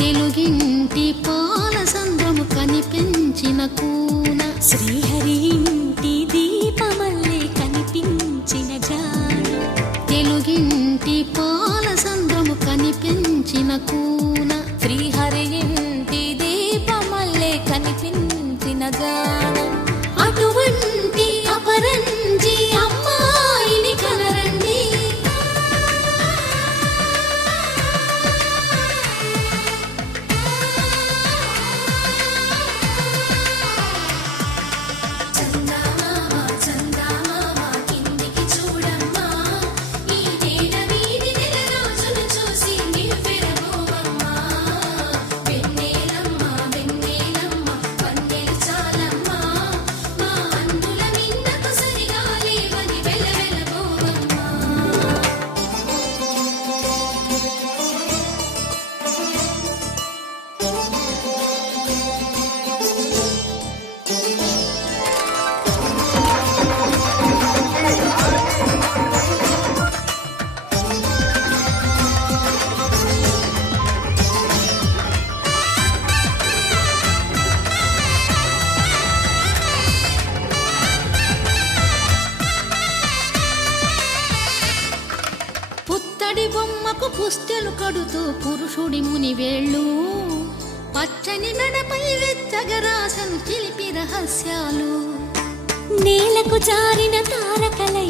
తెలుగింటి పాలసంద్రము కనిపించిన కూన శ్రీహరి ఇంటి దీపమల్లే కనిపించిన జాడ తెలుగింటి పాలసంద్రము కనిపించిన కూన శ్రీహరి ఇంటి దీపమల్లే కనిపించిన జాడ అటువంటి అపరంజి అమ్మాయిని కనరండి పుత్తడి బొమ్మకు పుస్తెలు కడుతూ పురుషుడి ముని వేళ్ళు పచ్చని మెడపై వెచ్చగరాసను చిలిపి రహస్యాలు నేలకు జారిన తారకలై